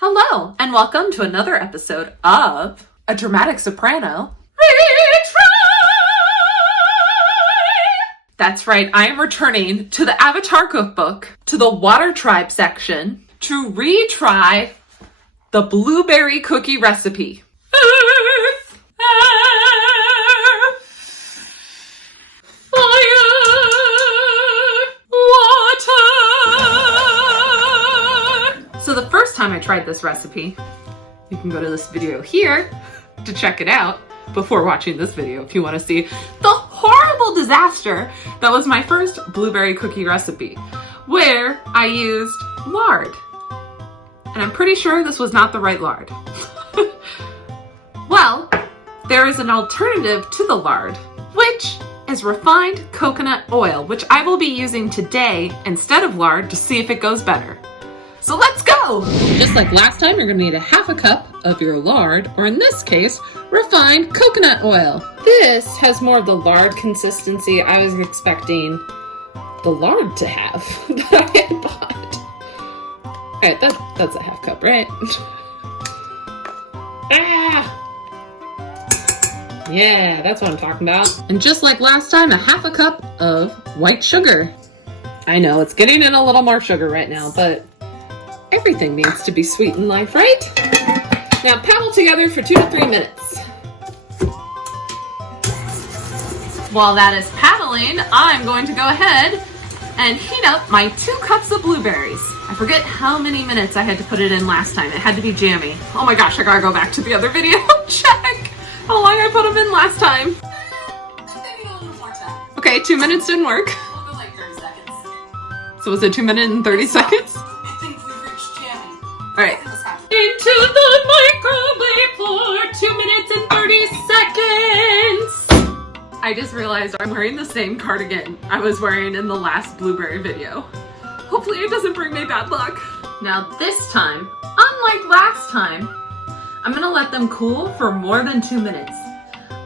Hello, and welcome to another episode of A Dramatic Soprano Retry! That's right, I am returning to the Avatar Cookbook, to the Water Tribe section, to retry the blueberry cookie recipe. Earth, air, fire, water. So the first time I tried this recipe, you can go to this video here to check it out before watching this video if you want to see the horrible disaster that was my first blueberry cookie recipe, where I used lard. And I'm pretty sure this was not the right lard. Well, there is an alternative to the lard, which is refined coconut oil, which I will be using today instead of lard to see if it goes better. So let's go! Just like last time, you're gonna need a half a cup of your lard, or in this case, refined coconut oil. This has more of the lard consistency I was expecting the lard to have that I had bought. Alright, that's a half cup, right? Yeah, that's what I'm talking about. And just like last time, a half a cup of white sugar. I know, it's getting in a little more sugar right now, but everything needs to be sweet in life, right? Now paddle together for 2 to 3 minutes. While that is paddling, I'm going to go ahead and heat up my 2 cups of blueberries. I forget how many minutes I had to put it in last time. It had to be jammy. Oh my gosh, I gotta go back to the other video. Check how long I put them in last time. Okay, 2 minutes didn't work. We'll go like 30 seconds. So was it 2 minutes and 30 seconds? I think we've reached jamming. All right. Into the microwave for 2 minutes and 30 seconds. I just realized I'm wearing the same cardigan I was wearing in the last blueberry video. Hopefully it doesn't bring me bad luck. Now this time, unlike last time, I'm gonna let them cool for more than 2 minutes.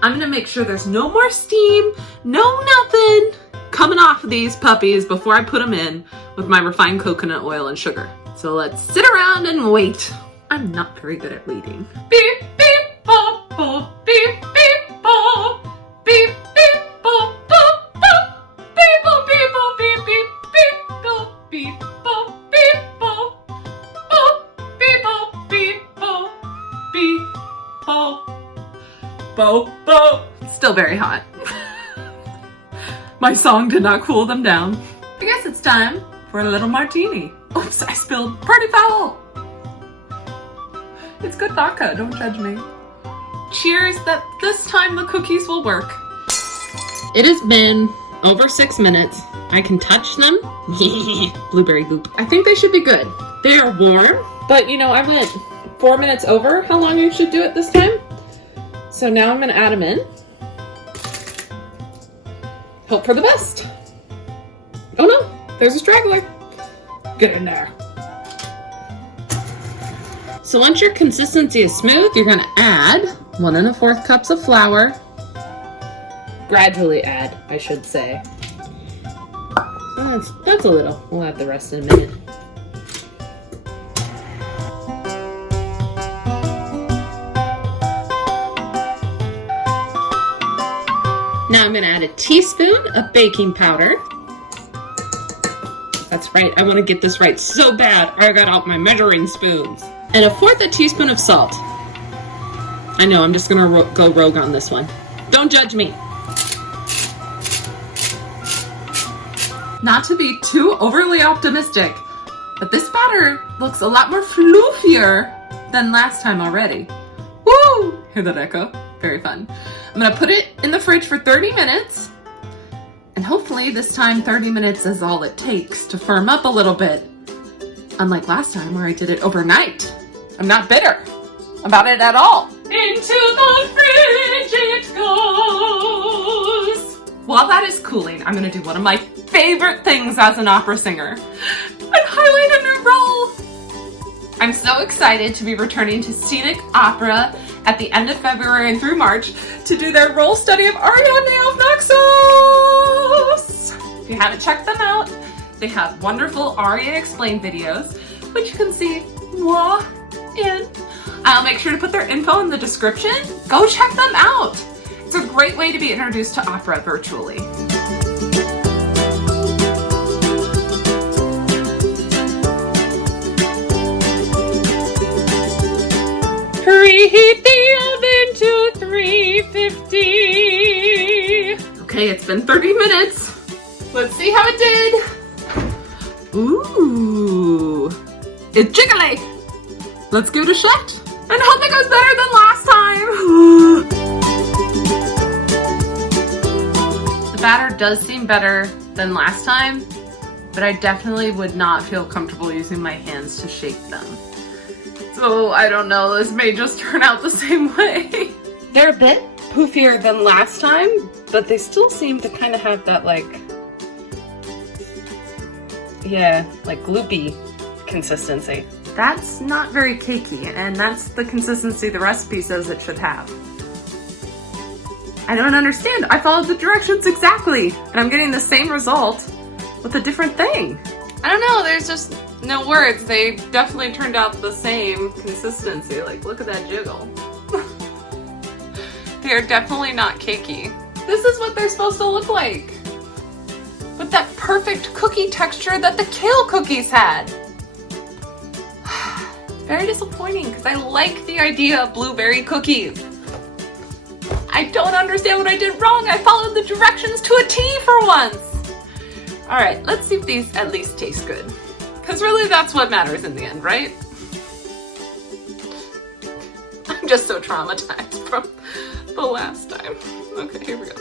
I'm gonna make sure there's no more steam, no nothing coming off of these puppies before I put them in with my refined coconut oil and sugar. So let's sit around and wait. I'm not very good at waiting. Beep, beep, bop, bop, beep, beep, bop, beep, beep, bop, bop, bop, beep, bop, beep, bop, beep, beep, beep, bop, beep, bop, beep, bop, bop, beep, bop, beep, bop, beep, bop, bop, bop. Still very hot. My song did not cool them down. I guess it's time for a little martini. Oops, I spilled party foul. It's good vodka, don't judge me. Cheers that this time the cookies will work. It has been over 6 minutes. I can touch them. Blueberry goop. I think they should be good. They are warm, but you know, I went 4 minutes over how long you should do it this time. So now I'm gonna add them in. Hope for the best. Oh no, there's a straggler. Get in there. So once your consistency is smooth, you're gonna add 1 1/4 cups of flour. Gradually add, I should say. So that's a little. We'll add the rest in a minute. Now I'm gonna add a teaspoon of baking powder. That's right, I wanna get this right so bad. I got out my measuring spoons. And 1/4 teaspoon of salt. I know, I'm just gonna go rogue on this one. Don't judge me. Not to be too overly optimistic, but this batter looks a lot more floofier than last time already. Woo! Hear that echo? Very fun. I'm gonna put it in the fridge for 30 minutes. And hopefully this time 30 minutes is all it takes to firm up a little bit. Unlike last time where I did it overnight. I'm not bitter about it at all. Into the fridge it goes. While that is cooling, I'm gonna do one of my favorite things as an opera singer and highlight a new role. I'm so excited to be returning to Scenic Opera at the end of February and through March to do their role study of Ariadne of Naxos. If you haven't checked them out, they have wonderful Aria Explained videos, which you can see moi And I'll make sure to put their info in the description. Go check them out. It's a great way to be introduced to opera virtually. Preheat the oven to 350. Okay, it's been 30 minutes. Let's see how it did. Ooh, it's jiggly. Let's give it a shot and hope it goes better than last time. The batter does seem better than last time, but I definitely would not feel comfortable using my hands to shape them. So I don't know, this may just turn out the same way. They're a bit poofier than last time, but they still seem to kind of have that like gloopy consistency. That's not very cakey, and that's the consistency the recipe says it should have. I don't understand. I followed the directions exactly, and I'm getting the same result with a different thing. I don't know, there's just no words. They definitely turned out the same consistency. Like, look at that jiggle. They're definitely not cakey. This is what they're supposed to look like. With that perfect cookie texture that the kale cookies had. Very disappointing because I like the idea of blueberry cookies. I don't understand what I did wrong. I followed the directions to a T for once. All right, let's see if these at least taste good. Because really that's what matters in the end, right? I'm just so traumatized from the last time. Okay, here we go.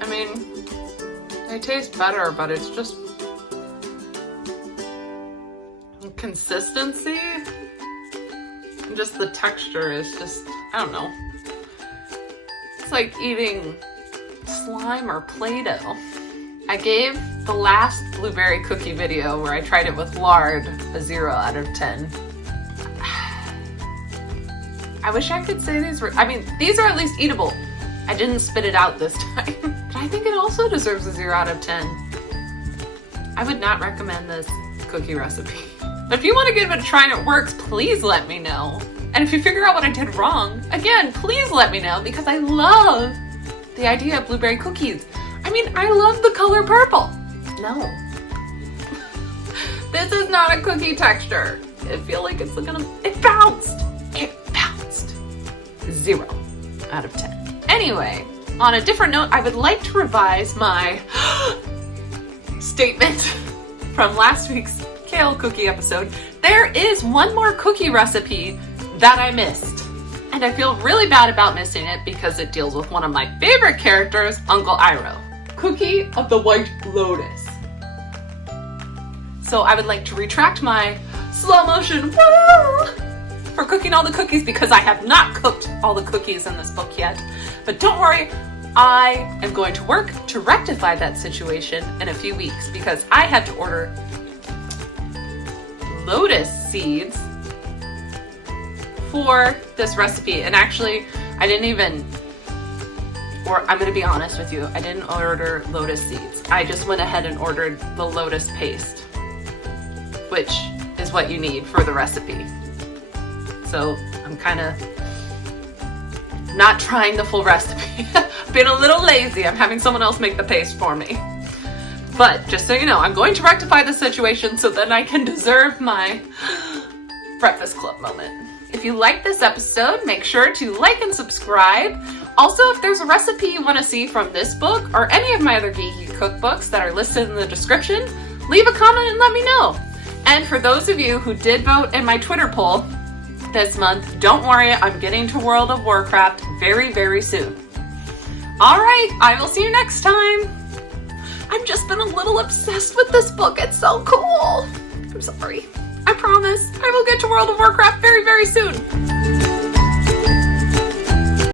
I mean, they taste better, but it's just consistency and just the texture is just, I don't know. It's like eating slime or Play-Doh. I gave the last blueberry cookie video where I tried it with lard a 0 out of 10. I wish I could say these were, I mean, these are at least eatable. I didn't spit it out this time. But I think it also deserves a 0 out of 10. I would not recommend this cookie recipe. But if you want to give it a try and it works, please let me know. And if you figure out what I did wrong, again, please let me know because I love the idea of blueberry cookies. I mean, I love the color purple. No. This is not a cookie texture. I feel like it's gonna, it bounced. It bounced. 0 out of 10. Anyway, on a different note, I would like to revise my statement from last week's kale cookie episode. There is one more cookie recipe that I missed. And I feel really bad about missing it because it deals with one of my favorite characters, Uncle Iroh. Cookie of the White Lotus. So I would like to retract my slow motion woo for cooking all the cookies because I have not cooked all the cookies in this book yet. But don't worry, I am going to work to rectify that situation in a few weeks because I had to order lotus seeds for this recipe. And actually, I didn't even, or I'm going to be honest with you, I didn't order lotus seeds. I just went ahead and ordered the lotus paste, which is what you need for the recipe. So I'm kind of not trying the full recipe. Being a little lazy. I'm having someone else make the paste for me. But just so you know, I'm going to rectify the situation so that I can deserve my breakfast club moment. If you like this episode, make sure to like and subscribe. Also, if there's a recipe you want to see from this book or any of my other geeky cookbooks that are listed in the description, leave a comment and let me know. And for those of you who did vote in my Twitter poll this month, don't worry, I'm getting to World of Warcraft very, very soon. All right, I will see you next time. I've just been a little obsessed with this book. It's so cool. I'm sorry. I promise I will get to World of Warcraft very, very soon.